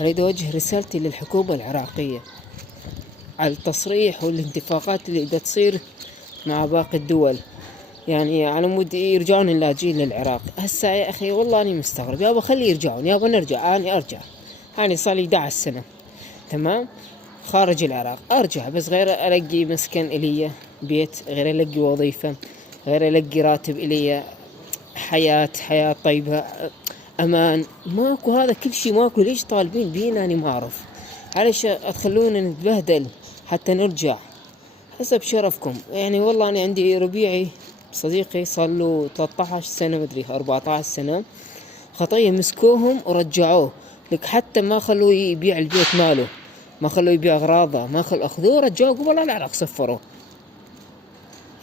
أريد أوجه رسالتي للحكومة العراقية على التصريح والاتفاقات اللي دا تصير مع باقي الدول، يعني على مود يرجعون اللاجئين للعراق. هسا يا أخي والله أنا مستغرب، يابا خلي يرجعون، يابا نرجع، أنا أرجع، أنا صار لي 11 سنة تمام خارج العراق، أرجع بس غير ألقي مسكن إلي، بيت، غير ألقي وظيفة، غير ألقي راتب إلي، حياة طيبة، أمان، ماكو هذا كل شي ماكو. ليش طالبين بينا؟ أنا ما أعرف، علش أتخلونا نتبهدل حتى نرجع؟ حسب شرفكم يعني. والله أنا عندي ربيعي صديقي صار له 13 سنة مدري 14 سنة، خطية مسكوهم ورجعوه لك، حتى ما خلوه يبيع البيت ماله، ما خلوه يبيع أغراضه، ما خلوه، أخذوه رجعوه قبل العراق سفروه.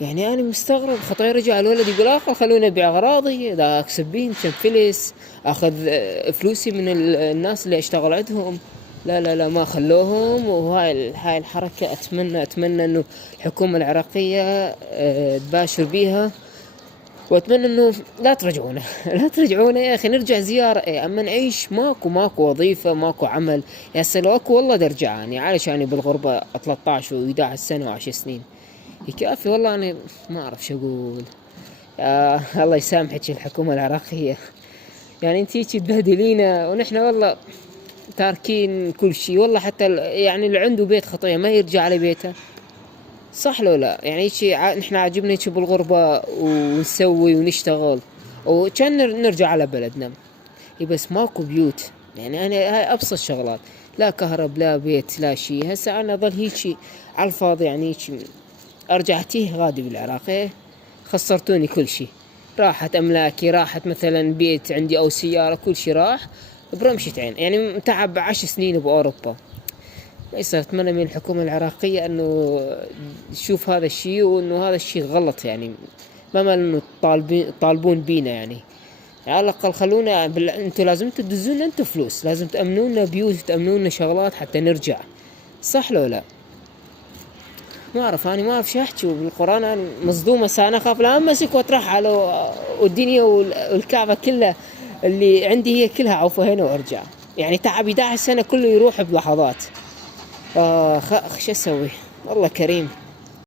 يعني أنا مستغرب، خطية رجع الولد يقول آخر خلوني أبيع أغراضي، دا أكسب بين كم فلس، أخذ فلوسي من الناس اللي أشتغل عندهم. لا لا لا، ما خلوهم. وهاي الحركة أتمنى إنه الحكومة العراقية تباشر بيها، وأتمنى إنه لا ترجعونا لا ترجعونا يا أخي، نرجع زيارة. أما نعيش ماكو وظيفة، ماكو عمل، يا سلوك والله درجع يعني علشان بالغربة 13 و11 سنة و10 سنين يكافي. والله أنا ما أعرف شو أقول. الله يسامحك الحكومة العراقية، يعني انتي تبهدلينا ونحن والله تاركين كل شيء. والله حتى يعني اللي عنده بيت خطية ما يرجع على بيته، صح لو لا؟ يعني نحن عاجبنا شي بالغربة ونسوي ونشتغل وكان نرجع على بلدنا، بس ماكو بيوت. يعني أنا هاي أبسط شغلات، لا كهرب لا بيت لا شيء. هسا أنا ظل هيك على الفاضي، يعني هيك أرجع تيه غادي بالعراق. خسرتوني كل شيء، راحت أملاكي، راحت مثلا بيت عندي أو سيارة، كل شيء راح برمشة عين. يعني متعب 10 سنين بأوروبا. ما يصير. أتمنى من الحكومة العراقية أنه تشوف هذا الشيء، وأنه هذا الشيء غلط. يعني ما مال أنه طالبون بينا، يعني على الأقل خلونا أنتوا لازم تدزونا أنتوا فلوس، لازم تأمنونا بيوت، تأمنونا شغلات حتى نرجع، صح لو لا؟ ما أعرف، أنا ما أعرف شو أحكي بالقرآن. أنا مصدومة سنة، خاف لا أمسك وأطرح على والدنيا والكعبة كلها اللي عندي هي كلها عوفة هنا وأرجع. يعني تعب 11 سنة كله يروح بلحظات. شو أسوي؟ والله كريم.